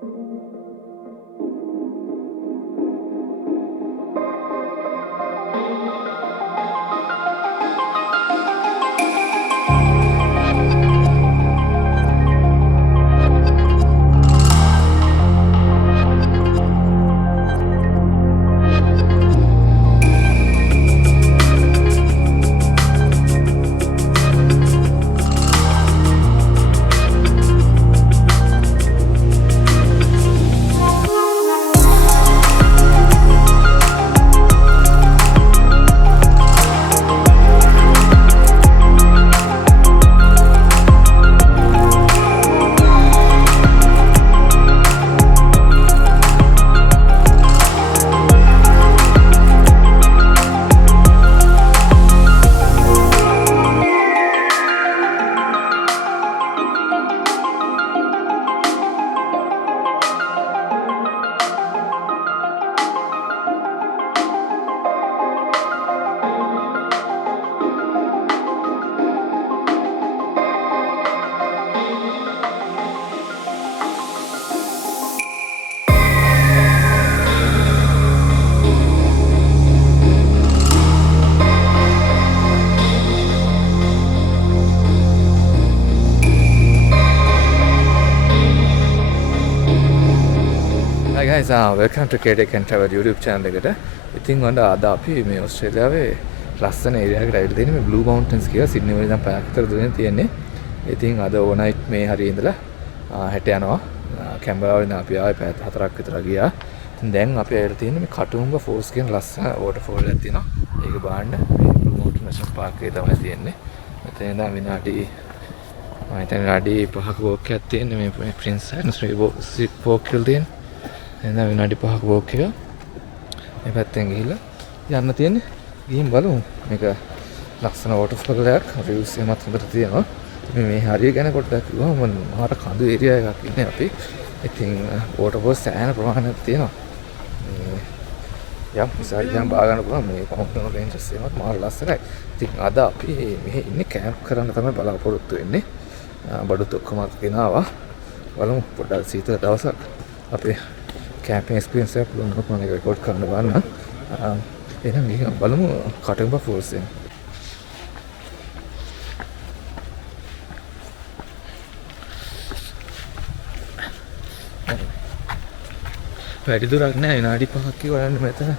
Hi guys, welcome to KTK and Travel YouTube channel එකට. ඉතින් වන්ද අද අපි මේ ඕස්ට්‍රේලියාවේ ලස්සන ඒරියා එකකට ඇවිල්ලා තියෙන්නේ මේ Blue Mountains කියලා සිඩ්නි වලින් දැන් පැයක් විතර දුරේ තියෙන්නේ. ඉතින් අද ඕවර්නයිට් මේ හරිය ඉඳලා හෙට යනවා. කැම්බරා වලින් අපි ආවේ පැය 4ක් විතර ගියා. ඉතින් දැන් අපි ඇවිල්ලා තියෙන්නේ මේ කටුඹ ෆෝල්ස් කියන ලස්සන වෝටර්ෆෝල් එකක් තියෙනවා. ඒක බලන්න මේ Blue Mountain National Park එකේ තමයි තියෙන්නේ. මෙතන ඉඳන් විනාඩි මම හිතන්නේ විනාඩි 5ක වෝක් එකක් තියෙන්නේ මේ Prince Andrew වෝක් කියලා තියෙන්නේ. එහෙනම් විනාඩි 5ක වෝක් එක මේ පැත්තෙන් ගිහිල්ලා යන්න තියෙන්නේ. ගිහින් බලමු. මේක ලස්සන වෝටර්ෆෝල් එකක්. රිව්ස් එකමත් හොඳට තියෙනවා. මේ හරිය ගැන පොඩ්ඩක් කිව්වම මහා කඳු ඒරියා එකක් ඉන්නේ අපි. ඉතින් වෝටර්ෆෝල්ස් සෑහෙන ප්‍රමාණයක් තියෙනවා. යම් ඉස්සරහට බා ගන්න පුළුවන් මේ කොම්පියුටර් රේන්ජස් එකමත් මාර ලස්සනයි. ඉතින් අද අපි මෙහි ඉන්නේ කැම්ප් කරන්න තමයි බලාපොරොත්තු වෙන්නේ. බඩුත් ඔක්කොම ගෙනාවා. බලමු පොඩ්ඩක් සීතල දවසක් අපේ camping experience එක පුළුවන් නම් මම රෙකෝඩ් කරන්න බලන්න. එහෙනම් ගිහින් බලමු කටුඹ ෆෝල්ස් එක. වැඩි දුරක් නෑ විනාඩි 5ක් කියවන්න මෙතන.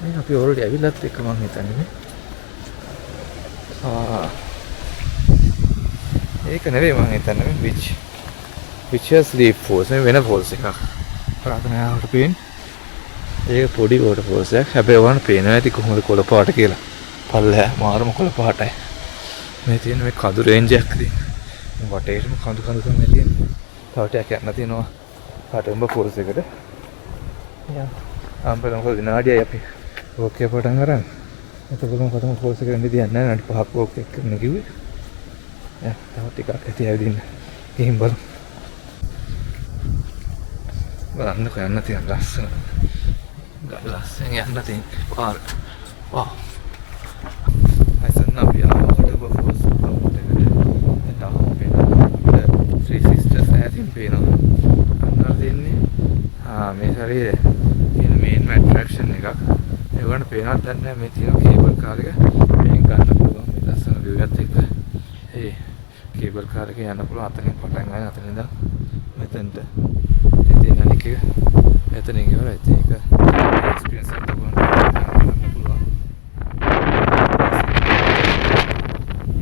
මේ අපි ඔල්රෙඩි ඇවිල්ලාත් එක්ක මම හිතන්නේ. ඒක නෙවෙයි මම හිතන්නේ Witches Leap Falls මේ වෙන ෆෝල්ස් එකක්. ප්‍රාර්ථනාවට පේන්නේ. ඒක පොඩි වෝටර්ෆෝල්ස් එකක්. හැබැයි වань පේනවා ඇති කොහොමද කොළ පාට කියලා. පල්ලෑ මාරම කොළ පාටයි. මේ තියෙන මේ කඳු රේන්ජ් එකක් තියෙනවා. වටේටම කඳු තමයි තියෙන්නේ. තව ටිකක් යන්න තියෙනවා කටුඹ ෆෝල්ස් එකට. ආම්බලම විනාඩියයි අපි වෝක් එක පටන් ගන්න. එතකොට කටුඹ ෆෝල්ස් එකට එන්න දෙන්නේ නැහැ. විනාඩි 5ක් වෝක් එක කරන්න කිව්වේ. තව ටිකක් ඇති ඇවිදින්න. ගිහින් බලමු. බලන්න යන්න තියෙන ලස්සන යන්න තියෙන පාර. වා. අයිසන් අපි කටුඹ ෆෝල්ස් එකට එතන Three Sisters ඇතින් පේනවා. අන්න දෙන්නේ මේ ශරීරය තියෙන මේන් ඇට්‍රැක්ෂන් එකක්. ඒගොල්ලන්ට පේනවත් නැහැ මේ තියෙන කේබල් කාර් එක මේක ගන්න පුළුවන් මේ ලස්සන view එකත් එක්ක. ඒ කේබල් කාර් එකේ යන්න පුළුවන් අතනින් පටන් ගන්න අතනින් ඉඳන් මෙතනට. ඉතින් අනික එතනින් ඉවරයි. ඒක එක්ස්පීරියන්ස් එකක් ගන්න පුළුවන්.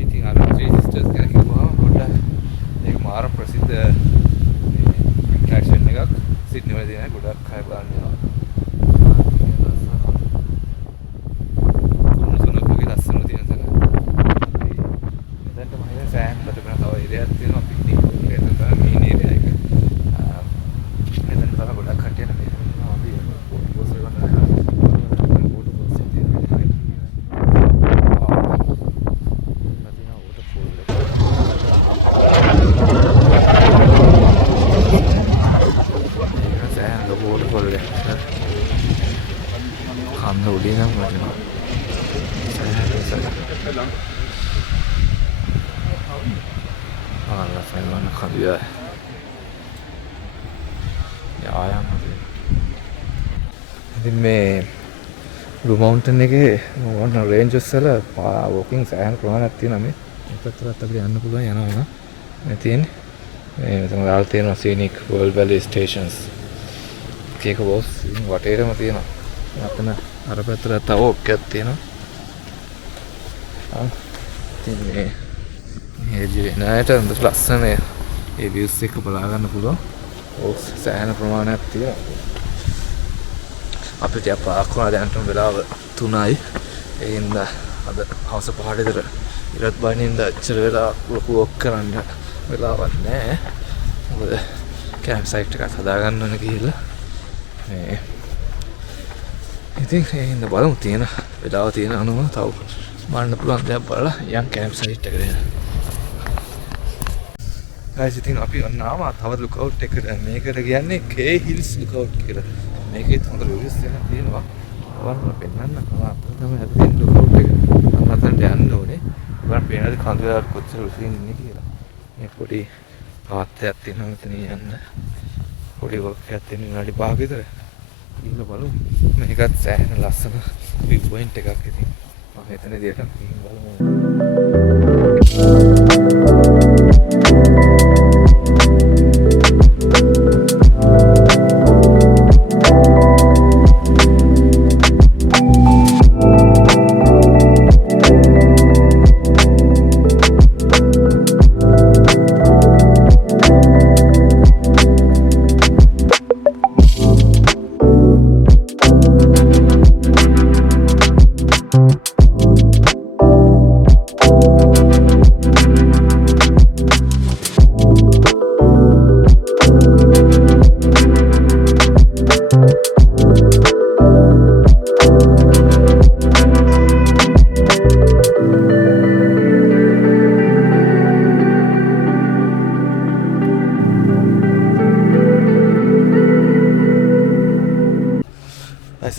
ඉතින් අර Three Sisters ගැන කිව්වම පොඩ්ඩක් ඒක මාර ප්‍රසිද්ධ ඇට්‍රැක්ෂන් එකක්. සිඩ්නි වල තියෙන ගොඩක් අය බලන්න යනවා. තුනක් වගේ ලස්සන තියෙන තැන. එතනට මම හිතන්නේ සෑම් පැත්තකට තව ඒරියාවක් තියෙනවා පික්නික් එකට තමයි මේන් ඒරියා එක. එතන තමයි ගොඩක් කට්ටිය යන මේ අපි පොස් එක ගන්න waterfall යායම් ඉතින් මේ බ්ලූ මවුන්ටන් එකේ මොන රේන්ජස් වල වෝකින් සෑහෙන ප්‍රමාණයක් තියෙනවා මේ. පැත්තට අපිට යන්න පුළුවන් යනවා නම්. මේ තියෙන්නේ මේ මෙතන දාලා තියෙනවා scenic world valley stations. කේක බෝස් වටේටම තියෙනවා. අතන අර පැත්තට තව ඔක්කයක් තියෙනවා. ඉතින් මේ නෑට හොඳ ලස්සන මේ views එක බලා ගන්න පුළුවන්. ඕක්ස් සෑහෙන ප්‍රමාණයක් තියෙනවා. අපිට පාක් වුණා දැන්ටම වෙලාව 3යි. ඒ හින්දා අද හවස 5ට විතර ඉරත් බහින්න ඇච්චර වෙලා ලොකු වොක් කරන්න වෙලාවක් නැහැ. මොකද කැම්ප් සයිට් එකක් හදාගන්න ඕන කියලා. මේ ඉතින් ඒ හින්දා බලමු තියෙන වෙලාව තියෙන අනුව තව බලන්න පුළුවන් දේවල් බලලා යන් කැම්ප් සයිට් එකට එන්න. guys ඉතින් අපි ඔන්න ආවා තව ලුකවුට් එකට. මේකට කියන්නේ K Hills ලුකවුට් කියලා. මේකෙත් හොඳ රිවියුස් එකක් තියෙනවා. ඔයාලට පෙන්නන්න කොහොමද තමයි අද දෙන්න ලුකවුට් එක. මම අතන්ට යන්න ඕනේ. ඔයාලට පේනවාද කඳුලාට කොච්චර උසින් ඉන්නේ කියලා. මේ පොඩි පාත්යක් තියෙනවා මෙතන යන්න. පොඩි වක්කයක් තියෙන විනාඩි 5ක විතර. ඉන්න බලමු. මේකත් සෑහෙන ලස්සන view point එකක් ඉතින්. මම එතනදී යටත් ගිහින් බලමු.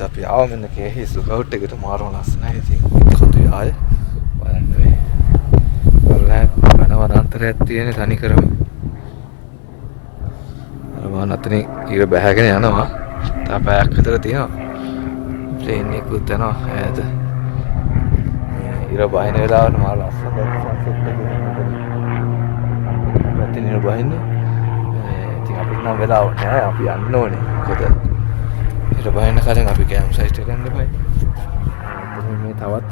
අපි ආව මෙන්න කේහිස් ලුකවුට් එකට මාරම ලස්සනයි. ඉතින් කඳු යාය බලන්න මේ වනාන්තරයක් තියෙන තනිකරම. අර මම අතනින් ඉර බැහැගෙන යනවා. තා පැයක් විතර තියෙනවා. ප්ලේන් එකකුත් යනවා ඈත. ඉර බහින වෙලාවට මාර ලස්සන සන්සෙට් එකක් ඉතින් ඉර බහින්නේ. ඉතින් අපිට නම් වෙලාවක් නෑ. අපි යන්න ඕනේ. මොකද ඉර බහින්න කලින් අපි කැම්ප් සයිට් එකට යන්න බයි. මේ තවත්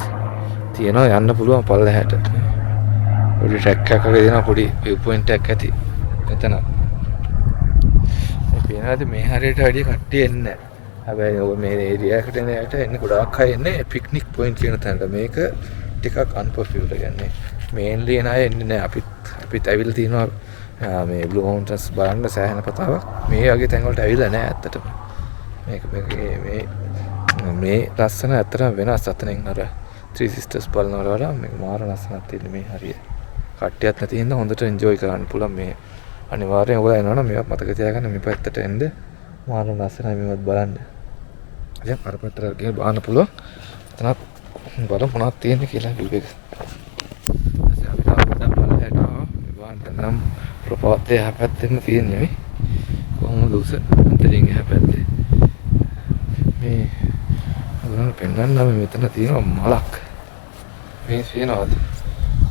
තියෙනවා යන්න පුළුවන් පල්ලෙහාට. පොඩි ට්‍රැක් එකක් වගේ දෙනවා පොඩි view point එකක් ඇති. එතන. මේ පේනවාද මේ හරියට වැඩි කට්ටිය එන්නේ නැහැ. හැබැයි ඔය මේ ඒරියා එකට එන්නේ ගොඩාක් අය එන්නේ පික්නික් පොයින්ට් කියන තැනට. මේක ටිකක් අන්පොපියුලර් කියන්නේ. මේන්ලි එන අය එන්නේ නැහැ. අපිත් ඇවිල්ලා තිනවා මේ බ්ලූ මවුන්ටන්ස් බලන්න සෑහෙන පතාවක්. මේ වගේ තැන් වලට ඇවිල්ලා නැහැ ඇත්තටම. මේ ලස්සන ඇත්තටම වෙනස්. අතනින් අර Three Sisters බලනවල වඩා මේක මාර ලස්සනක් තියෙන්නේ මේ හරිය. කට්ටියක් නැති හින්දා හොඳට එන්ජොයි කරන්න පුළුවන්. මේ අනිවාර්යෙන් ඔයලා එනවනම් මේවත් මතක තියාගන්න මේ පැත්තට එන්න. මාර ලස්සනයි මේවත් බලන්න. දැන් අර පැත්තට ගිහින් බලන්න පුළුවන්. එතනත් බලමු මොනවද තියෙන්නේ කියලා view එක. අපි තාම බලන්න නම් ප්‍රපාතේ හැපැත්තෙම තියෙන්නේ මේ. කොහොමද උස අතරින් හැපැත්තේ. මේ ඔයාලට පෙන්නන්න මෙතන තියෙනවා මලක්. මේ පේනවද?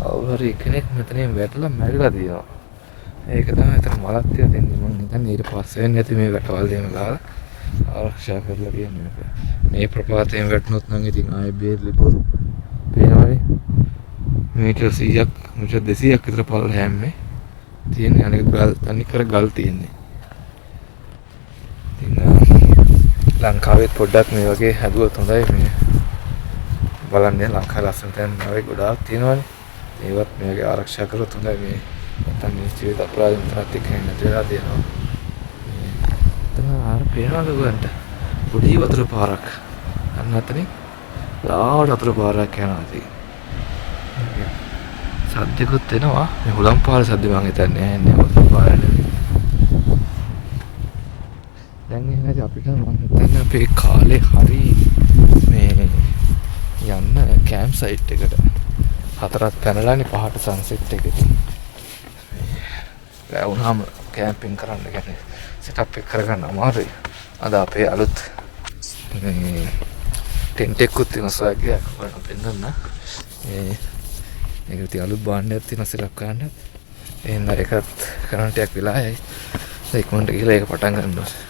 කවුරු හරි කෙනෙක් මෙතනින් වැටලා මැරිලා තියෙනවා. ඒක තමයි එතන මලක් තියලා දෙන්නේ. මම හිතන්නේ ඊට පස්සේ වෙන්නේ නැති මේ වැටවල් දෙම දාලා ආරක්ෂා කරලා කියන්නේ. මේ ප්‍රපාතයෙන් වැටුනොත් නම් ඉතින් ආයෙ බේරලි බොරු. පේනවනේ. මීටර් 100ක් මීටර් 200ක් විතර පළල හැම්මේ තියෙන්නේ. අනික ගල් තනිකර ගල් තියෙන්නේ. ඉතින් ලංකාවෙත් පොඩ්ඩක් මේ වගේ හැදුවොත් හොඳයි. මේ බලන්න ලංකාවේ ලස්සන තැන් වගේ ගොඩාක් තියෙනවානේ. ඒවත් මේ වගේ ආරක්ෂා කරොත් හොඳයි. මේ නැත්තම් මේ ජීවිත අපරාධ විතරක් එක්ක නැති වෙලා තියෙනවා. එතන ආර පේනවද ඔයන්ට? පොඩි වතුර පාරක්. අන්න අතනින් ලාවට වතුර පාරක් යනවා තියෙන්නේ. සද්දෙකුත් එනවා. මේ හුලම් පාර සද්ද මම හිතන්නේ එන්නේ වතුර පාර නෙවෙයි. දැන් එහෙනම් අපිට මම හිතන්නේ අපේ කාලේ හරි මේ යන්න කැම්ප් සයිට් එකට. 4ක් පැනලානේ 5ට සන්සෙට් එකදී. ඒ වුණාම කැම්පින් කරන්න කියන්නේ සෙටප් එක කරගන්න අමාරුයි. අද අපේ අලුත් මේ ටෙන්ට් එකකුත් තියෙන ස්වැග් එකක් ඔයාලට පෙන්නන්න. මේක ඉතින් අලුත් භාණ්ඩයක් තියෙන සෙටප් කරන්න. එහෙනම් ඒකත් කරන්න ටිකක් වෙලා යයි. ඉක්මනට ගිහලා ඒක පටන් ගන්න ඕනේ.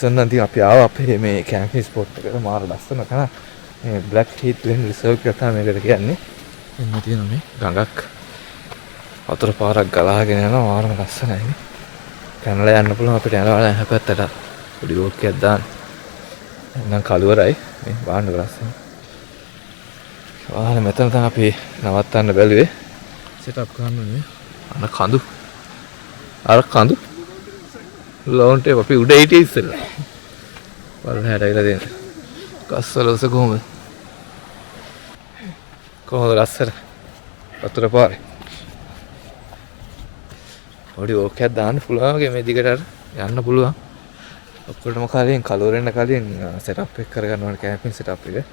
සොන්න ඉතින් අපි ආවා අපේ මේ කැම්පින් ස්පොට් එකට. මාර ලස්සන තැන. මේ බ්ලැක් හීත් වෙන රිසර්ව් කියලා තමයි මේකට කියන්නේ. එන්න තියෙන මේ ගඟක් වතුර පාරක් ගලාගෙන යනවා. මාරම ලස්සනයි. කැනලා යන්න පුළුවන් අපිට යනවා හැපැත්තට. පොඩි වෝක් එකක් දාන්න. එන්නම් කළුවරයි මේ බාන්න ලස්සන. වාහනේ මෙතන තමයි අපි නවත්තන්න බැලුවේ. සෙටප් කරන්න නේ. අන කඳු. අර කඳු ලෝන්ට අපි උඩ හිටියේ ඉස්සෙල්ලා. බලන්න හැටයිලා දෙන්න. ගස්වල උස කොහමද? කොහොමද ලස්සන? වතුර පාරේ. පොඩි වෝක් එකක් දාන්න පුළුවන් වගේ මේ දිගට යන්න පුළුවන්. ඔක්කොටම කලින් කලවරෙන්න කලින් සෙටප් එක කරගන්න ඕනේ කැම්පින් සෙටප් එක.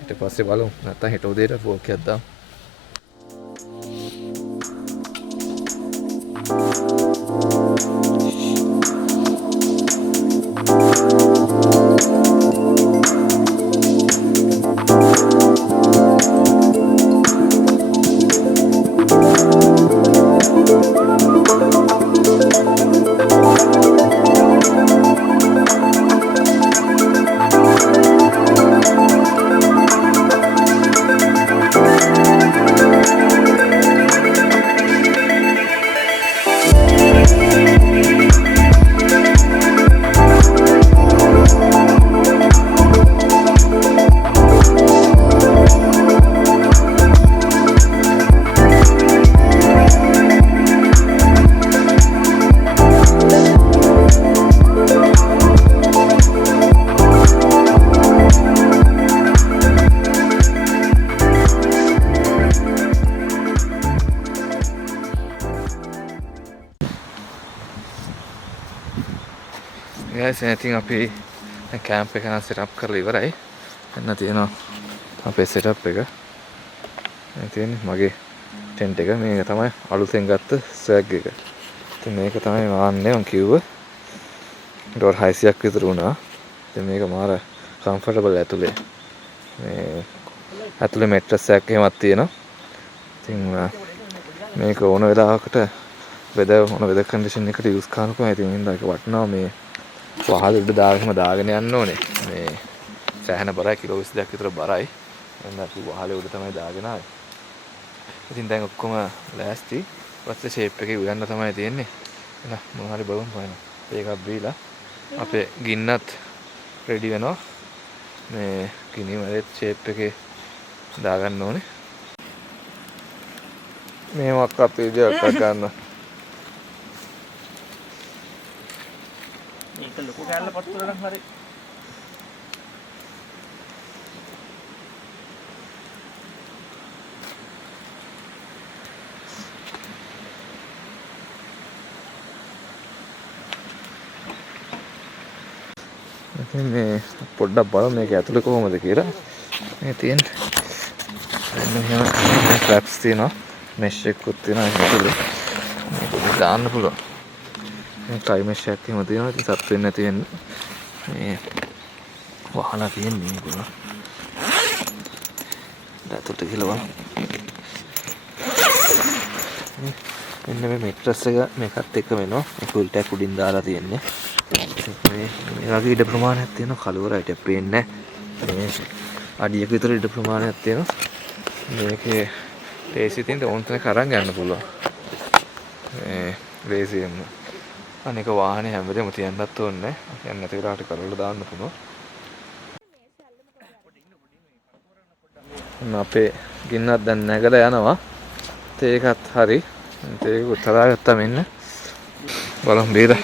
ඊට පස්සේ බලමු නැත්නම් හෙට උදේට වෝක් එකක් දාමු. guys, ඉතින් අපි කැම්ප් එක නම් සෙටප් කරලා ඉවරයි. එන්න තියෙනවා අපේ සෙටප් එක. තියෙන්නේ මගේ ටෙන්ට් එක. මේක තමයි අලුතෙන් ගත්ත ස්වැග් එක. ඉතින් මේක තමයි වාන්නේ මම කිව්ව. ඩෝර් 600ක් විතර වුණා. ඉතින් මේක මාර කම්ෆර්ටබල් ඇතුලේ. මේ ඇතුලේ මැට්‍රස් එකක් එහෙමත් තියෙනවා. ඉතින් මේක ඕන වෙලාවකට වෙදර් කන්ඩිෂන් එකට යූස් කරන්න පුළුවන්. ඉතින් ඉතින් ඒක වටනවා. මේ වහල උඩ දාගෙන යන්න ඕනේ. මේ සෑහෙන බරයි, කිලෝ 20ක් විතර බරයි. එහෙනම් අපි වහලේ උඩ තමයි දාගෙන ආවේ. ඉතින් දැන් ඔක්කොම ලෑස්ති. ඊපස්සේ ෂේප් එකේ උයන්න තමයි තියෙන්නේ. එහෙනම් මොනවා හරි බලමු බලන්න. ඒකක් බීලා අපේ ගින්නත් රෙඩි වෙනවා. මේ ගිනි මැරෙත් ෂේප් එකේ දාගන්න ඕනේ. මේ මොකක්ද විදියක් ගන්න. මේක ලොකු කැල්ල පත්තු කරගන්න හරි. ඉතින් මේ පොඩ්ඩක් බලමු මේක ඇතුලේ කොහොමද කියලා. මේ තියෙන්නේ එන්න මෙහෙම ෆ්ලැප්ස් තියෙනවා. මෙෂ් එකකුත් තියෙනවා ඇතුලේ. මේක දාන්න පුළුවන්. මේ ටයි මෙෂ් එකක් එහෙම තියෙනවා. ඉතින් සත් වෙන්නේ නැති වෙන්නේ. මේ වහලා තියෙන්නේ මේක උනා. ඇතුලට ගිහලා බලමු. මෙන්න මේ මැට්‍රස් එක මේකත් එක්ක වෙනවා. මේ ෆුල් ටැක් උඩින් දාලා තියෙන්නේ. මේ වගේ ඉඩ ප්‍රමාණයක් තියෙනවා. කලවරයිට පේන්නේ නැහැ. මේ අඩියක විතර ඉඩ ප්‍රමාණයක් තියෙනවා. මේකේ AC තියෙන ඕන තැනක අරන් යන්න පුළුවන්. මේ ලේසියෙන්ම. අනේක වාහනේ හැමදේම තියන්නත් ඕනේ නැහැ. යන්න නැති වෙලාවට කරලා දාන්න පුළුවන්. අපේ ගින්නක් දැන් නැගලා යනවා. තේකත් හරි. තේකුත් හදාගත්තා මෙන්න. බලමු බීලා.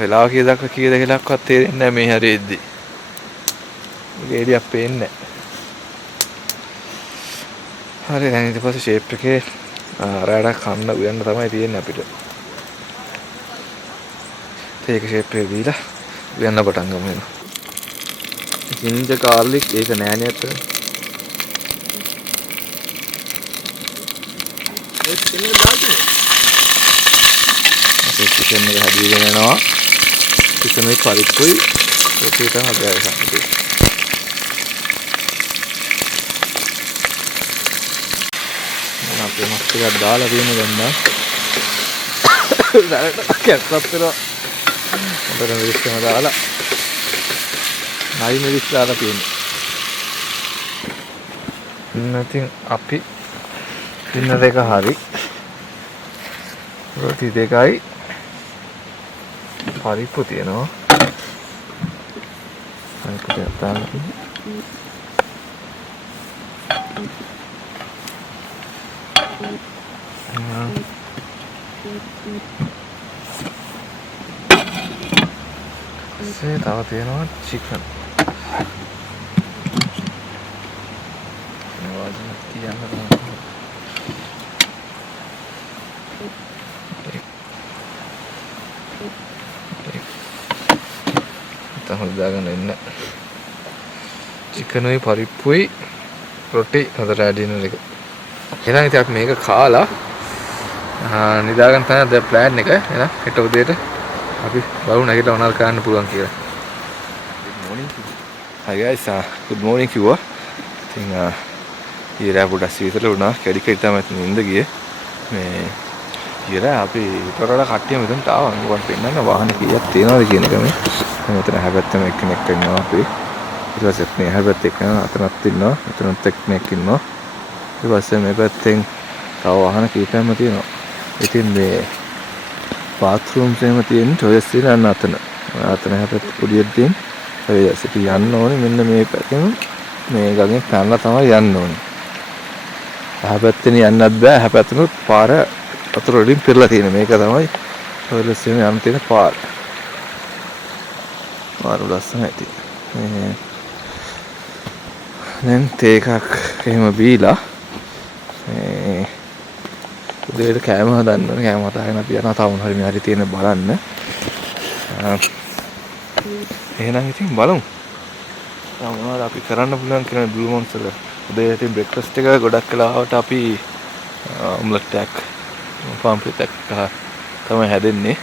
වෙලාව කීයදක් කීයද කියලාවත් තේරෙන්නේ නැහැ මේ හැරෙද්දි. ගේඩියක් පේන්නේ නැහැ. හරි දැන් ඊට පස්සේ ෂේප් එකේ රැඩක් කන්න උයන්න තමයි තියෙන්නේ අපිට. ඒක ෂේප් එක දීලා උයන්න පටන් ගමු එනවා. ජින්ජර් ගාර්ලික් ඒක නෑනේ අතන. ඒක කෙනෙක් දාන්නේ. ඒක චිකන් එක හදිගෙන යනවා. චිකන් එක පරිප්පුයි ඒක තමයි හදාගන්නේ. අපේ මස් ටිකක් දාලා තියෙන දැන් නම් දැනට කැක්කත් වෙනවා. හොඳට මිරිස්ම දාලා නයි මිරිස් දාලා තියෙනවා. ඉතින් අපි දින දෙක හරි රොටි දෙකයි පරිප්පු තියෙනවා. පරිප්පු දෙක දාලා තව තියෙනවා චිකන්. තමයි දාගෙන ඉන්න. චිකනුයි පරිප්පුයි රොටි හතර ඇඩින එක. එහෙනම් ඉතින් අපි මේක කාලා නිදාගන්න තමයි දැන් ප්ලෑන් එක. එහෙනම් හෙට උදේට අපි බලමු නැගිටලා මොනවද කරන්න පුළුවන් කියලා. Good morning. Hi guys, good morning කිව්වා. ඉතින් ඊරා පොඩක් සීතල වුණා. කැඩි කැඩි තමයි නින්ද ගියේ. මේ ඊරා අපි ඊතරවල කට්ටිය මෙතනට ආවා. මොකක්ද පෙන්නන්න වාහන කීයක් තියෙනවද කියන එක මේ. මෙතන හැබැත්තම එක්කෙනෙක් ඉන්නවා අපි. ඊට පස්සේ මේ හැබැත් එක්ක අතනත් ඉන්නවා. මෙතනත් එක්කෙනෙක් ඉන්නවා. ඊට පස්සේ මේ පැත්තෙන් තව වාහන කීපයක්ම තියෙනවා. ඉතින් මේ bathrooms එහෙම තියෙන choice තියෙන අතන. අතන හැබැයි පොඩියක් තියෙන. ඒ ඉතින් යන්න ඕනේ මෙන්න මේ පැත්තෙන් මේ ගඟෙන් පැනලා තමයි යන්න ඕනේ. හැබැත්තෙන් යන්නත් බෑ. හැබැත්තෙනුත් පාර වතුර වලින් පිරලා තියෙන. මේක තමයි toilet එකේ යන්න තියෙන පාර. පාර ලස්සනයි තියෙන්නේ. දැන් තේ එකක් එහෙම බීලා උදේට කෑම හදන්න ඕනේ. කෑම හදාගෙන අපි යනවා තව මොන හරි මේ හරි තියෙන බලන්න. එහෙනම් ඉතින් බලමු. තව මොනවද අපි කරන්න පුළුවන් කියන බ්ලූ මවුන්ට්ස් වල. උදේ ඉතින් බ්‍රෙක්ෆාස්ට් එක ගොඩක් වෙලාවට අපි ඔම්ලට් එකක් පාම්ප්ලෙට් එකක් තමයි හැදෙන්නේ.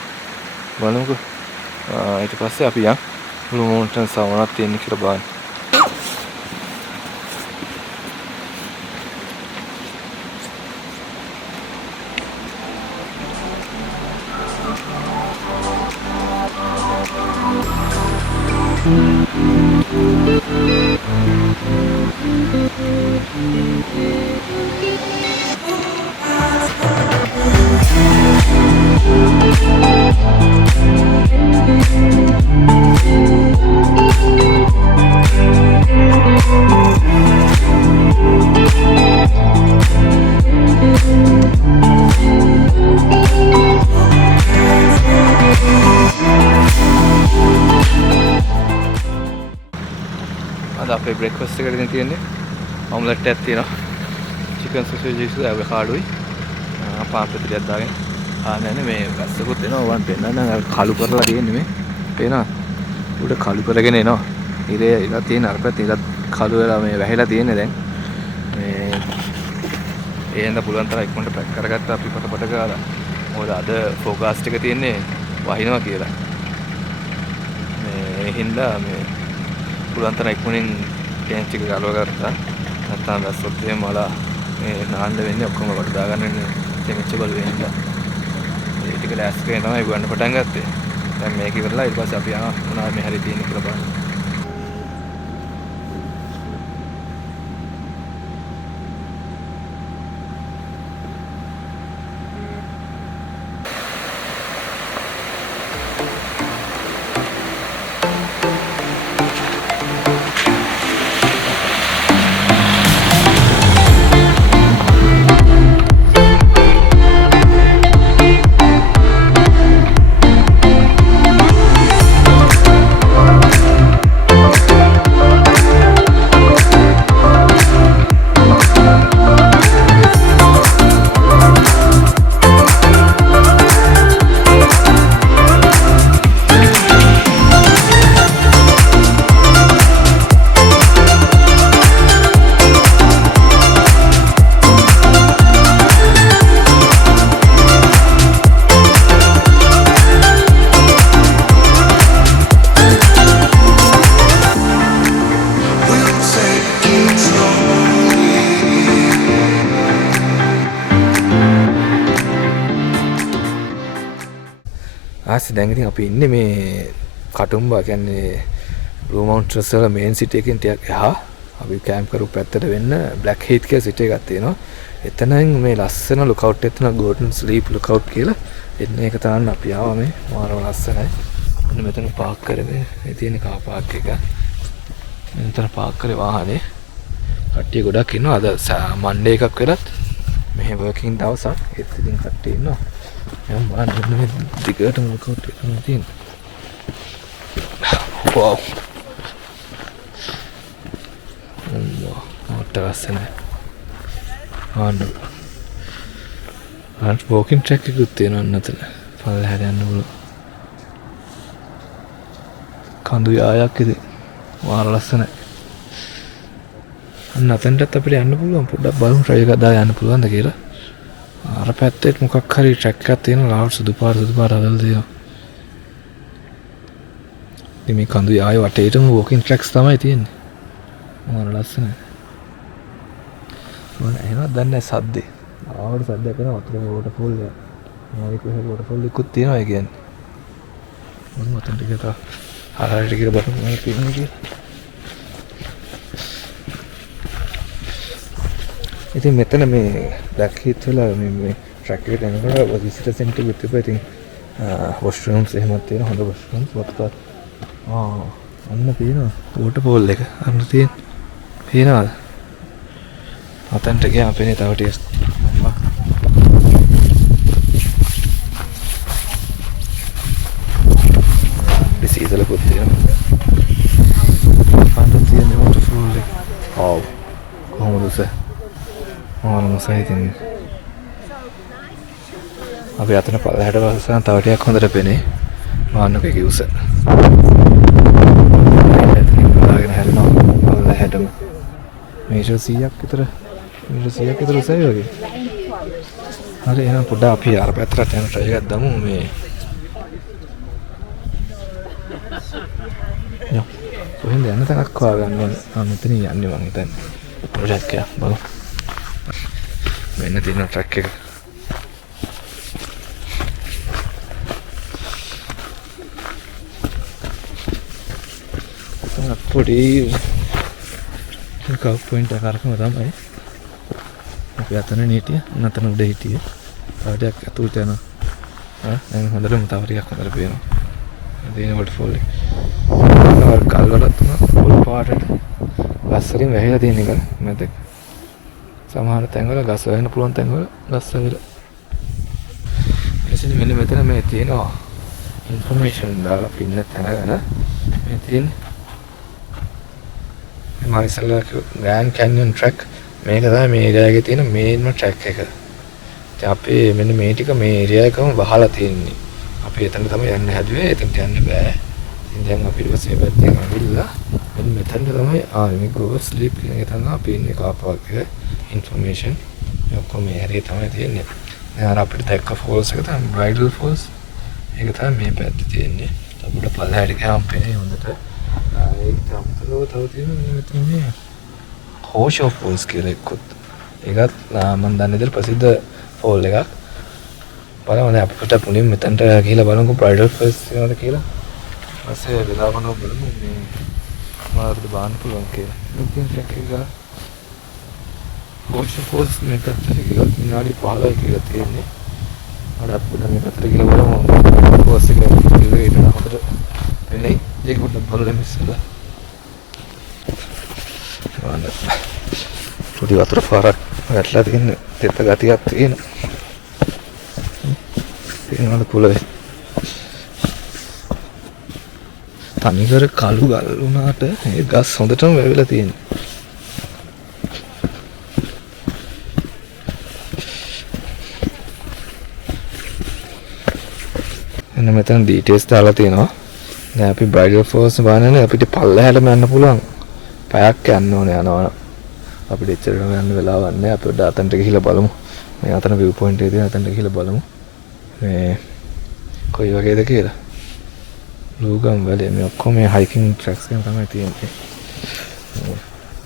බලමුකෝ. ඊට පස්සේ අපි යන් බ්ලූ මවුන්ට්ස් සමනක් තියෙන කියලා බලන්න. අපේ බ්‍රෙක්ෆාස්ට් එකට ඉතින් තියෙන්නේ ඔම්ලට් එකක් තියෙනවා. චිකන් සොසේජස් අවකාඩෝයි පාම්ප්ලෙට් ටිකක් දාගෙන ආනන්නේ මේ වැස්සකුත් එනවා. වන් පෙන්නන්න අර කළු කරලා තියෙන්නේ මේ. පේනවා. උඩ කළු කරගෙන එනවා. ඉරේ ඉලා තියෙන අර පැත්තේ ඉලා කළු වෙලා මේ වැහිලා තියෙන්නේ දැන්. මේ එහෙනම් පුළුවන් තරම් ඉක්මනට පැක් කරගත්තා අපි පොට ගාලා. මොකද අද ෆෝකාස්ට් එක තියෙන්නේ වහිනවා කියලා. මේ හින්දා මේ පුළුවන් තරම් ඉක්මනින් කැන්ච් එක ගලව ගත්තා. නැත්නම් වැස්සොත් එහෙම වලා මේ නාන්න වෙන්නේ ඔක්කොම කොට දාගන්න වෙන්නේ තෙමිච්ච බල වෙනවා. ඒ ටික ලෑස්ති කරගෙන තමයි ගන්න පටන් ගත්තේ. දැන් මේක ඉවරලා ඊට පස්සේ අපි ආ මොනවද මේ හැරි තියෙන්නේ කියලා බලන්න. ආසි දැන් ඉතින් අපි ඉන්නේ මේ කටුම්බා කියන්නේ බ්ලූ මවුන්ටන්ස් වල මේන් සිටි එකෙන් ටිකක් එහා අපි කැම්ප් කරපු පැත්තට වෙන්න බ්ලැක් හීත් කියලා සිටි එකක් තියෙනවා. එතනින් මේ ලස්සන ලුක්අවුට් එක තියෙනවා ගෝල්ඩන් ස්ලීප් ලුක්අවුට් කියලා. එන්න ඒක තාන්න අපි ආවා මේ මාරම ලස්සනයි. මෙන්න මෙතන පාක් කරගෙන මේ තියෙන කාර් පාක් එක. මෙතන පාක් කරේ වාහනේ. කට්ටිය ගොඩක් ඉන්නවා. අද මන්ඩේ එකක් වෙලත් මෙහෙ වර්කින් දවසක්. ඒත් ඉතින් කට්ටිය ඉන්නවා. මම බලන්න මේ දිගටම ලුක්අවුට් එක තමයි තියෙන්නේ. Wow. What was it? And walking track එකකුත් තියෙනවා නතර. පල්ලෙහාට යන්න පුළුවන්. කඳු යායක් ඉතින් මාර ලස්සනයි. අතෙන්ටත් අපිට යන්න පුළුවන්. පොඩ්ඩක් බලමු try එකක් දාලා යන්න පුළුවන්ද කියලා. අර පැත්තේ මොකක් හරි track එකක් තියෙනවා. රාවුට් සුදු පාට හදලා තියෙනවා. ඉතින් මේ කඳු යායේ වටේටම walking tracks තමයි තියෙන්නේ. මාර ලස්සනයි. මම එහෙමත් දන්නේ නැහැ සද්දේ. ආවට සද්දයක් කරන වතුර වෝටර්ෆෝල් එක. මොකද කොහෙද වෝටර්ෆෝල් එකකුත් තියෙනවා ඒ කියන්නේ. මම මතන් ටික තා හරියට කියලා බලමු මොකක්ද තියෙන්නේ කියලා. ඉතින් මෙතන මේ බ්ලැක් හීත් වල මේ ට්‍රැක් එකට යනකොට විසිටර් සෙන්ටර් එකක් තිබ්බා. ඉතින් වොෂ්රූම්ස් එහෙමත් තියෙනවා හොඳ වොෂ්රූම්ස් වතුර. අන්න තියෙනවා වෝටර්ෆෝල් එක. අන්න තියෙනවද? අතන්ට ගියාම පේන්නේ තව ටිකක්. සීතලකුත් තියෙනවා. අන්න තියෙන වෝටර්ෆෝල් එක. කොහොමද සර්? මොසයිතින් අපි අතන පල්ලෙහාට වස්සන තව ටිකක් හොඳට පේනේ. වාන්නක එක උස. ලාගෙන හැරෙනවා පල්ලෙහාටම. මීටර් 100ක් විතර උසයි වගේ. හරි එහෙනම් පොඩ්ඩක් අපි අර පැත්තට යන try එකක් දමු මේ. යෝ කොහෙන්ද යන්න තැනක් හොයාගන්න ඕනේ. මෙතන යන්නේ මං හිතන්නේ. ප්‍රොජෙක්ට් එක බලමු. මෙන්න තියෙන ට්‍රක් එක. පොඩි කව් පොයින්ට් එකක් අරගෙන තමයි අපි අතන හිටියේ. නතන උඩ හිටියේ. තව ටිකක් අතුලට යනවා. දැන් හොඳටම තව ටිකක් හොඳට පේනවා. දෙන වෝටර්ෆෝල් එක. කල් වලත් තුන පොල් පාටට ගස් වලින් වැහිලා තියෙන එක මැද. සමහර තැන්වල ගස් වෙන්න පුළුවන් තැන්වල ගස් වෙලා. එතන මෙන්න මෙතන මේ තියෙනවා ඉන්ෆර්මේෂන් දාලා පින්න තැනගෙන මේ තියෙන මායිසල්ලා ග්‍රෑන්ඩ් කැන්යන් ට්‍රැක් මේක තමයි මේ ඒරියා එකේ තියෙන මේන්ම ට්‍රැක් එක. ඉතින් අපි මෙන්න මේ ටික මේ ඒරියා එකම වහලා තියෙන්නේ. අපි එතන තමයි යන්න හැදුවේ. එතනට යන්න බෑ. ඉතින් දැන් අපි ඊට පස්සේ පැත්තෙන් ආවිල්ලා මෙන්න මෙතන තමයි මේ ගෝ ස්ලීප් කියන එක තමයි අපි ඉන්නේ කාර් පාක් එක. ඉන්ෆර්මේෂන් ඔක්කොම මේ හැරේ තමයි තියෙන්නේ. දැන් අපිට දැක්ක ෆෝල්ස් එක තමයි බ්‍රයිඩල් ෆෝල්ස්. ඒක තමයි මේ පැත්තේ තියෙන්නේ. අපිට පල්ලෙහාට ගියාම පේන්නේ හොඳට. ඒක තමයි තව තියෙන්නේ මෙතන මේ හෝෂෝ ෆෝල්ස් කියලා එකකුත්. ඒකත් මම දන්නේ විදිහට ප්‍රසිද්ධ ෆෝල් එකක්. බලමු දැන් අපිට පුලින් මෙතනට ගිහිල්ලා බලමුකෝ බ්‍රයිඩල් ෆෝල්ස් කියනවාද කියලා. ඊපස්සේ වෙලාවකම බලමු මේ මාර්ග බාන්න පුළුවන් කියලා. ඉතින් ට්‍රැක් එක ෆෝල්ස් මේකට කියලා විනාඩි 15යි කියලා තියෙන්නේ. අර අපිට මේ පැත්තට ගිහලා බලමු. ෆෝල්ස් එක ඉවරේට හොඳට එන්නේ. ඒක පොඩ්ඩක් බලන්න ඉස්සෙල්ලා. පොඩි වතුර පාරක් වැටලා තියෙන තෙත ගතියක් තියෙන. තියෙනවල කුලේ. තනිකර කළු ගල් වුණාට ඒ ගස් හොඳටම වැවිලා තියෙනවා. එන්න මෙතන ඩීටේල්ස් දාලා තියෙනවා. දැන් අපි බ්‍රයිඩල් ෆෝල්ස් බලන්නේ අපිට පල්ලෙහාටම යන්න පුළුවන්. පැයක් යන්න ඕනේ යනවා. අපිට එච්චරටම යන්න වෙලාවක් නැහැ. අපි අතන්ට ගිහිල්ලා බලමු. මේ අතන view point එකේ තියෙන අතන්ට ගිහිල්ලා බලමු. මේ කොයි වගේද කියලා. ලෝගම් වලේ මේ ඔක්කොම මේ hiking tracks එක තමයි තියෙන්නේ.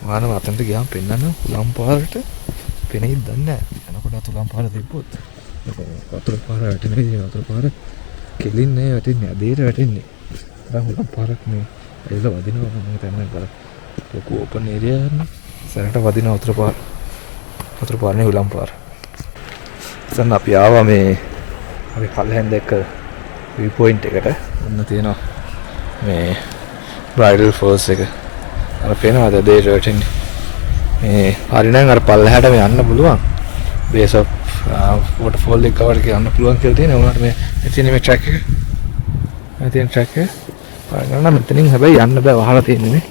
මානව අතන්ට ගියාම පෙන්නන්න උලම් පාරට පෙනෙයිද දන්නේ නැහැ. යනකොට උලම් පාර තිබ්බොත් වතුර පාර වැටෙන්නේ වතුර පාර කෙලින්නේ වැටෙන්නේ අදේට වැටෙන්නේ. තරම් හුලම් පාරක් මේ ඇවිල්ලා වදිනවා මම හිතන්නේ බල. ලොකු ඕපන් ඒරියා එකක් නේ. සැරට වදින වතුර පාරනේ හුලම් පාර. දැන් අපි ආවා මේ අපි පල්ලෙන් දැක්ක view point එකට. ඔන්න තියෙනවා මේ bridal falls එක. අර පේනවාද දෙයට වැටෙන්නේ. මේ හරිනම් අර පල්ලෙහාට මේ යන්න පුළුවන්. base of waterfall එක කවර කරන්න පුළුවන් කියලා තියෙනවා. උනාට මේ තියෙන මේ track එක. මේ තියෙන track එක. බලන්න මෙතනින් හැබැයි යන්න බෑ වහලා තියෙන්නේ නේ.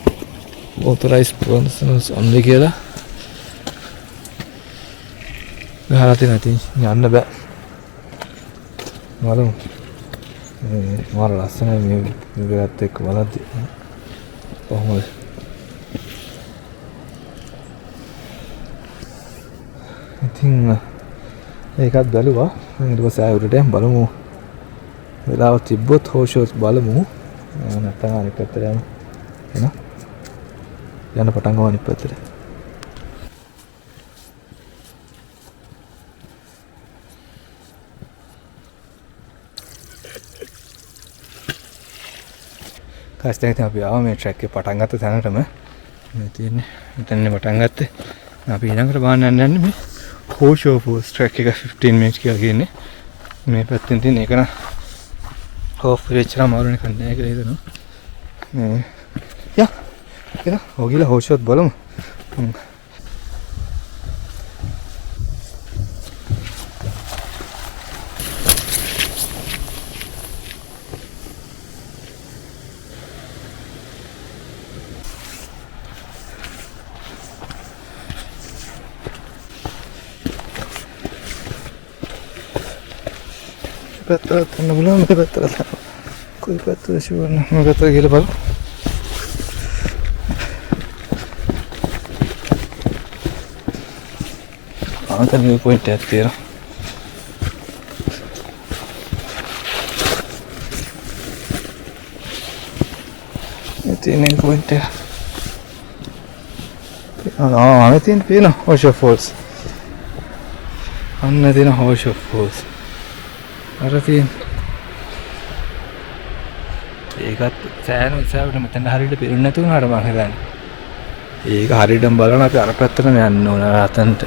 authorized persons only කියලා. ගහලා තියෙන ඉතින් යන්න බෑ. බලමු. මේ මාර ලස්සනයි මේ විවරත් එක්ක බලද්දි. කොහොමද? ඉතින් ඒකත් බැලුවා. ඊට පස්සේ ආයෙ උඩට යන් බලමු. වෙලාව තිබ්බොත් හෝෂෝස් බලමු. නැත්නම් අනිත් පැත්තට යමු. එනවා. යන්න පටන් ගමු අනිත් පැත්තට. කාස්ටේට අපි ආව මේ ට්‍රැක් එක පටන් ගත්ත තැනටම මේ තියෙන්නේ මෙතනනේ පටන් ගත්තේ. අපි ඊළඟට බාන්න යන්නේ මේ හෝෂෝ ෆෝල්ස් ට්‍රැක් එක 15 minutes කියලා කියන්නේ. මේ පැත්තෙන් තියෙන එක න හොෆ් වෙච්චරම මාරුනේ කන්නේ කියලා හිතනවා. මේ යා කියලා ඔගිලා හෝෂෝත් බලමු. පැත්තට යන්න බලමු මේ පැත්තට. කොයි පැත්තද ෂුවර් නෑ. මේ පැත්තට ගිහලා බලමු. ආතන view point එකක් තියෙනවා. මේ තියෙන point එක. ආ තියෙන පේනවා හෝෂෝ ෆෝල්ස්. අන්න තියෙන හෝෂෝ ෆෝල්ස්. අර තියෙන ඒකත් සෑහෙන උත්සාහයකට මෙතන හරියට පෙරුනේ නැති වුණාට මම හිතන්නේ. ඒක හරියටම බලන අපි අර පැත්තටම යන්න ඕන රතන්ට.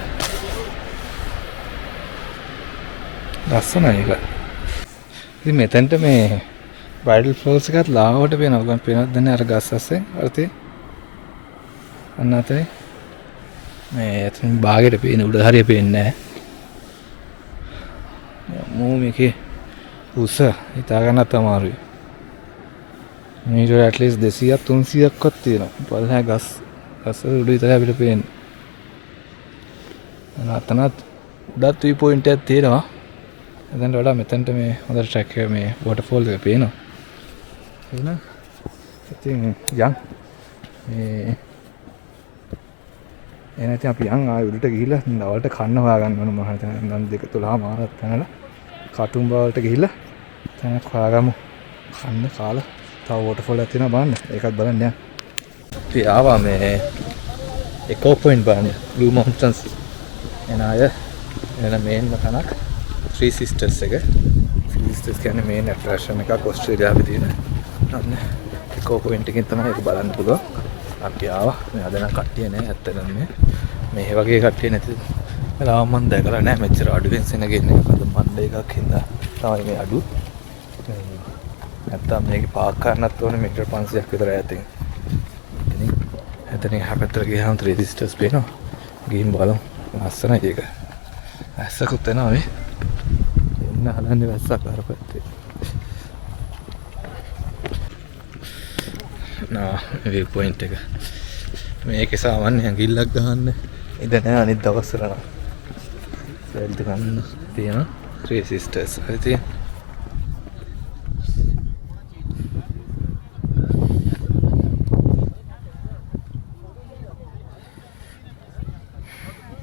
ලස්සනයි ඒක. ඉතින් මෙතනට මේ bridal falls එකත් ලාවට පේනවා. ගන්න පේනවද දැන් අර ගස් අස්සෙන් අර තියෙන. අන්න අතේ මේ එතන බාගෙට පේන උඩ හරිය පේන්නේ නැහැ. මූ මේකේ උස හිතා ගන්නත් අමාරුයි. මීටර at least 200ක් 300ක්වත් තියෙනවා. බලන්න ගස් උඩ විතරයි අපිට පේන්නේ. අතනත් උඩත් view point එකක් තියෙනවා. එතනට වඩා මෙතනට මේ හොඳ track එක මේ waterfall එක පේනවා. එහෙනම් ඉතින් යන් මේ එනයිත් අපි යන් ආයෙ උඩට ගිහිල්ලා දවල්ට කන්න හොයාගන්න ඕන මම හිතන්නේ. නම් 2:30 මාරත් තැනලා කටුම් බවලට ගිහිල්ලා තැනක් හොයාගමු. කන්න කාලා තව waterfall එකක් තියෙනවා බලන්න. ඒකත් බලන්න යන්න. අපි ආවා මේ eco point බලන්න. Blue Mountains එන අය එන මේන් තැනක් Three Sisters එක. Three Sisters කියන්නේ මේන් ඇට්‍රැක්ෂන් එකක් ඕස්ට්‍රේලියාවේ තියෙන. අන්න eco point එකෙන් තමයි ඒක බලන්න පුළුවන්. අපි ආවා. මේ අද නම් කට්ටිය නෑ ඇත්තටම මේ වගේ කට්ටිය නැති වෙලාව මම දැකලා නෑ මෙච්චර අඩුවෙන් සෙනගෙන්නේ. මොකද මණ්ඩේ එකක් හින්දා තමයි මේ අඩු. නැත්තම් මේක පාක් කරන්නත් ඕනේ මීටර් 500ක් විතර ඈතින්. ඉතින් එතනින් හැපැත්තට ගියාම Three Sisters පේනවා. ගිහින් බලමු. ලස්සනයි ඒක. ඇස්සකුත් එනවා මේ. එන්න හදන්නේ වැස්සක් අර පැත්තේ. view point එක මේකේ සාමාන්‍යයෙන් ගිල්ලක් ගහන්න ඉඳ නෑ අනිත් දවස්වල නම් සෙල්ට ගන්න තියෙනවා Three Sisters හරි තියෙන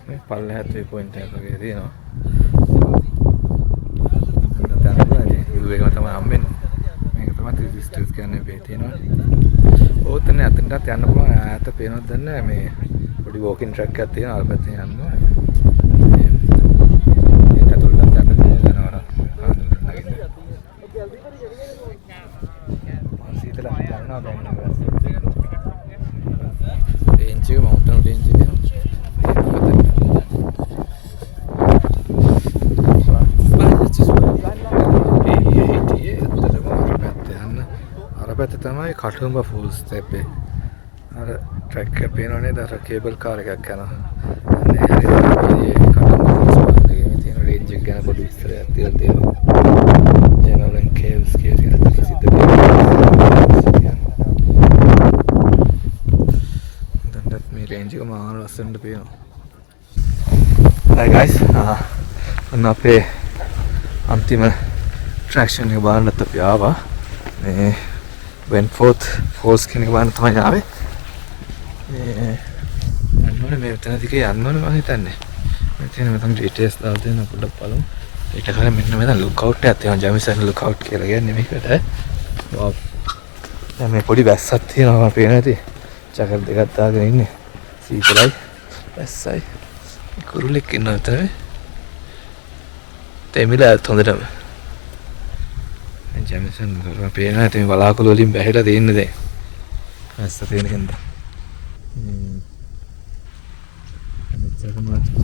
මේ පල්ලෙහාත් view point එකක් වගේ තියෙනවා view එක තමයි හම්බෙන්නේ මේක තමයි Three Sisters කියන්නේ මේ තියෙනවා ඕතන අතනට යන්න පුළුවන් ඈත පේනවද දන්නේ මේ පොඩි walking track එකක් තියෙනවා අර පැත්තෙන් යන්න ඒක තුලක් යන්න යනවා නේද දැන් රේන්ජ් එක මවුන්ටන් රේන්ජ් එක අර පැත්තේ තමයි කටුඹ ෆෝල්ස් තිබ්බේ. අර ට්‍රැක් එක පේනවනේ අර කේබල් කාර් එකක් යනවා. අනේ හරි තමයි කටුඹ ෆෝල්ස් වලදී තියෙන රේන්ජ් එක ගැන පොඩි විස්තරයක් තියලා තියෙනවා. ජනරල් කේව්ස් කියලා ප්‍රසිද්ධ දැන්වත් මේ රේන්ජ් එක මාර ලස්සනට පේනවා. Hi guys. අන්න අපේ අන්තිම ට්‍රැක්ෂන් එක බලන්නත් අපි ආවා. මේ වෙන්ෆෝත් ෆෝල්ස් කියන එක බලන්න තමයි ආවේ. මේ යන්න ඕනේ මේ මෙතන දිගේ යන්න ඕනේ මම හිතන්නේ. මෙතන ඩීටේල්ස් දාලා දෙන්න පොඩ්ඩක් බලමු. ඊට කලින් මෙන්න මෙතන ලුක් අවුට් එකක් තියෙනවා. ජැමිසන් ලුක් අවුට් කියලා කියන්නේ මේකට. වව්. දැන් මේ පොඩි වැස්සක් තියෙනවා පේන ඇති. ජැකට් දෙකක් දාගෙන ඉන්නේ. සීතලයි වැස්සයි. කුරුල්ලෙක් ඉන්නවා මෙතන. තෙමිලා හොඳටම. ජැමිසන් කරලා පේන ඇති මේ බලාකුළු වලින් බැහැලා තියෙන්නේ දැන්. වැස්ස තියෙන හින්දා.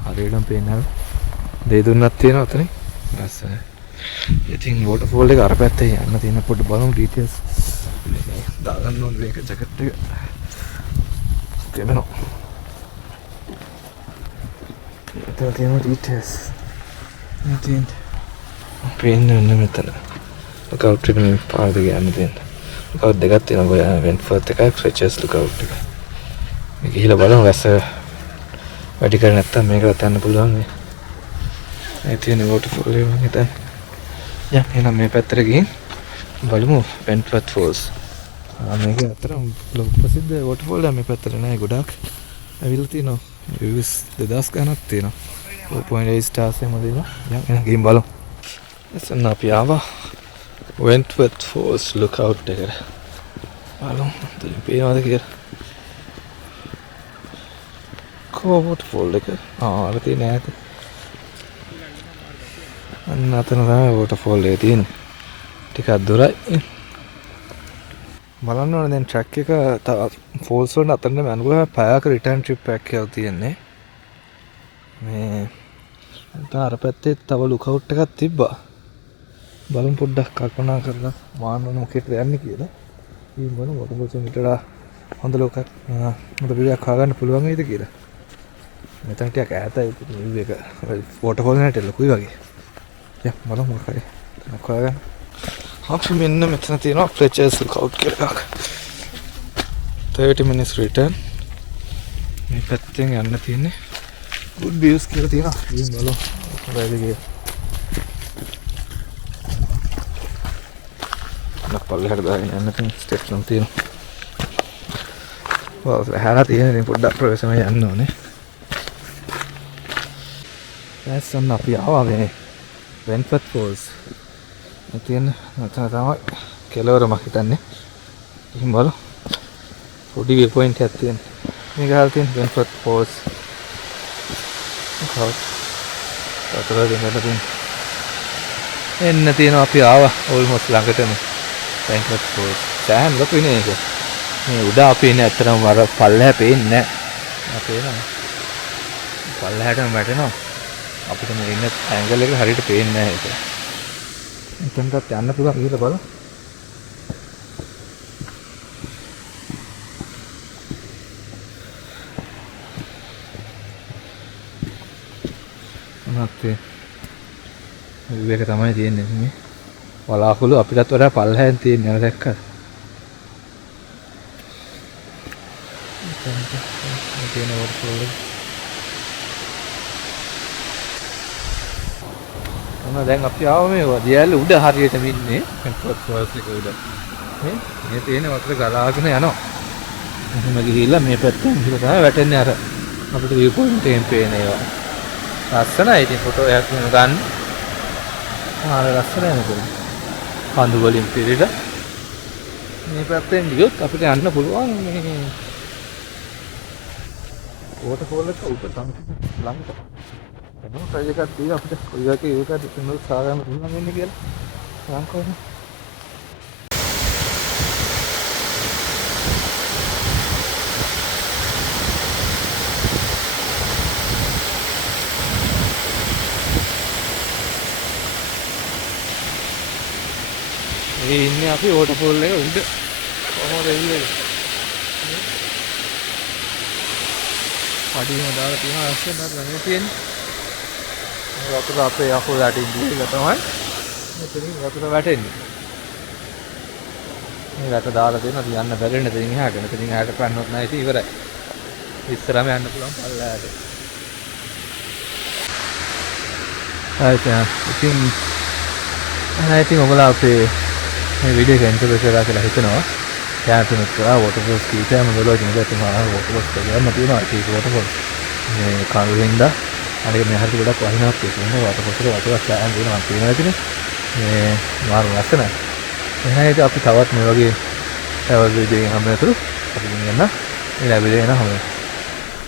හරියටම පේන්නේ නැහැ. දෙය දුන්නක් තියෙනවා උතනින්. බස්. ඉතින් වෝටර්ෆෝල් එක අර පැත්තේ යන්න තියෙන පොඩ්ඩ බලමු ඩීටේල්ස්. දාගන්න ඕනේ මේක ජැකට් එක. දෙමනෝ. එතන තියෙන ඩීටේල්ස්. ඉතින් පේන්නේ නැහැ මෙතන. ලුකවුට් එක මේ පාරද ගියන්න තියෙන. ලුකවුට් දෙකක් තියෙනවා. ඔය වෙන්ෆර්ත් එකයි ෆ්‍රෙචර්ස් ලුකවුට් එක. මේ ගිහිල්ලා බලමු වැස්ස වැඩි කර නැත්තම් මේකට යන්න පුළුවන් නේ. මේ තියෙන වෝටර්ෆෝල් එක මම හිතන්නේ. යා එහෙනම් මේ පැත්තට ගිහින් බලමු වෙන්ෆර්ත් ෆෝල්ස්. මේක අතරම ලොකු ප්‍රසිද්ධ වෝටර්ෆෝල් එක මේ පැත්තට නෑ ගොඩක්. ඇවිල්ලා තියෙනවා. views 2000 ගණක් තියෙනවා. 4.8 stars එහෙම දෙනවා. යා එහෙනම් ගිහින් බලමු. එතන අපි ආවා වෙන්ෆර්ත් ෆෝල්ස් ලුකවුට් එකට. බලමු දෙලින් පේනවද කියලා. වෝටර්ෆෝල් එක අර තියෙන ඈත අන්න අතන තමයි වෝටර්ෆෝල් එක තියෙන්නේ ටිකක් දුරයි බලන්න ඕනේ දැන් ට්‍රැක් එක ෆෝල්ස් වලට අතන යනකොට පැයක රිටර්න් ට්‍රිප් එකක් කියලා තියෙන්නේ මේ අර පැත්තේ තව ලුකවුට් එකක් තිබ්බා බලමු පොඩ්ඩක් කල්පනා කරලා මාන්න මොකේද යන්නේ කියලා ඉතින් බලමු වෝටර්ෆෝල්ස් වලට හොඳ ලෝකයක් හොඳ විදියක් හොයාගන්න පුළුවන් වේද කියලා මෙතන ටිකක් ඈතයි view එක වෝටර්ෆෝල් එකට ලොකුයි වගේ. යා බලමු මොකක් හරි. හොයාගන්න. අපි මෙන්න මෙතන තියෙනවා ෆ්ලෙචර්ස් ලුකවුට් කියලා එකක්. 30 minutes return. මේ පැත්තෙන් යන්න තියෙන්නේ good views කියලා තියෙනවා. ඉතින් බලමු මොකද කියලා. පල්ලෙහාට දාගෙන යන්න තියෙන ස්ටෙප්ස් නම් තියෙනවා. ඔව් හැරලා තියෙන ඉතින් පොඩ්ඩක් ප්‍රවේශමයි යන්න ඕනේ. දැන් අපි ආවා මේ වෙන්ෆර්ත් ෆෝල්ස්. මෙතන නැතන තමයි කෙලවර මම හිතන්නේ. ඉතින් බලමු. පොඩි view point එකක් තියෙන. මේක හරියට තියෙන වෙන්ෆර්ත් ෆෝල්ස්. කවුද? අතර දෙන්නට තියෙන. එන්න තියෙනවා අපි ආවා almost ළඟටම. වෙන්ෆර්ත් ෆෝල්ස්. සෑහෙන ලොකුයි නේ ඒක. මේ උඩ අපි ඉන්නේ ඇත්තටම අර පල්ලෙහා පේන්නේ නැහැ. අපේ නම. පල්ලෙහාටම වැටෙනවා. අපිට මේ ඉන්න ඇන්ගල් එක හරියට පේන්නේ නැහැ ඒක. එතනටත් යන්න පුළුවන් ඊට බලමු. නැත්තේ මේක තමයි තියෙන්නේ මේ වලාකුළු අපිටත් වඩා පල්ලෙහෙන් තියෙන්නේ නේද දැක්කද? එතනට තියෙන වෝටර්ෆෝල් එක දැන් අපි ආව මේ දියැල උඩ හරියටම ඉන්නේ වෙන්ෆර්ත් ෆෝල්ස් එක උඩ. මේ තියෙන වතුර ගලාගෙන යනවා. එහෙම ගිහිල්ලා මේ පැත්තෙන් ගිහලා තමයි වැටෙන්නේ අර අපිට view point එකෙන් පේන ඒවා. ලස්සනයි ඉතින් ෆොටෝ එකක් ගන්න. ආර ලස්සනයි නේද? කඳු වලින් පිරීලා මේ පැත්තෙන් ගියොත් අපිට යන්න පුළුවන් මේ වෝටර්ෆෝල් එක උඩ තමයි ළඟට. එනවා ට්‍රයි එකක් දීලා අපිට කොයි වගේ ඒකද තුනක් සාගන්න පුළුවන් වෙන්නේ කියලා. සාංකෝනේ. මේ ඉන්නේ අපි වෝටර්ෆෝල් එක උඩ. කොහොමද එන්නේ? පඩියම දාලා තියෙන අවශ්‍යම නැහැ තියෙන්නේ. වතුර අපේ යකෝ යටින් දීලා තමයි මෙතනින් වතුර වැටෙන්නේ. මේ වැට දාලා දෙනවා යන්න බැරි වෙන දෙයින් එහාට. මෙතනින් එහාට පන්නොත් නැහැ ඉතින් ඉවරයි. ඉස්සරහම යන්න පුළුවන් පල්ලයට. ඉතින් ඔයගොල්ලෝ අපේ මේ වීඩියෝ එක එන්ජොයි කරලා කියලා හිතනවා. යාතුනුත් කරා waterfalls කීපයක්ම බලලා ඉතින් waterfalls කරගන්න තියෙනවා. ඒක waterfalls මේ කරුවෙන්ද අනික මේ හරියට ගොඩක් වහිනාවක් තියෙනවා. waterfalls එක වතුරක් ගන්න දෙනවා තියෙනවා ඉතින් මේ මාරු ලස්සනයි. එහෙනම් ඉතින් අපි තවත් මේ වගේ තවත් වීඩියෝ එකක් හම්බ වෙනතුරු අපි යන්න ඊළඟ වීඩියෝ එක හම්බ වෙනවා.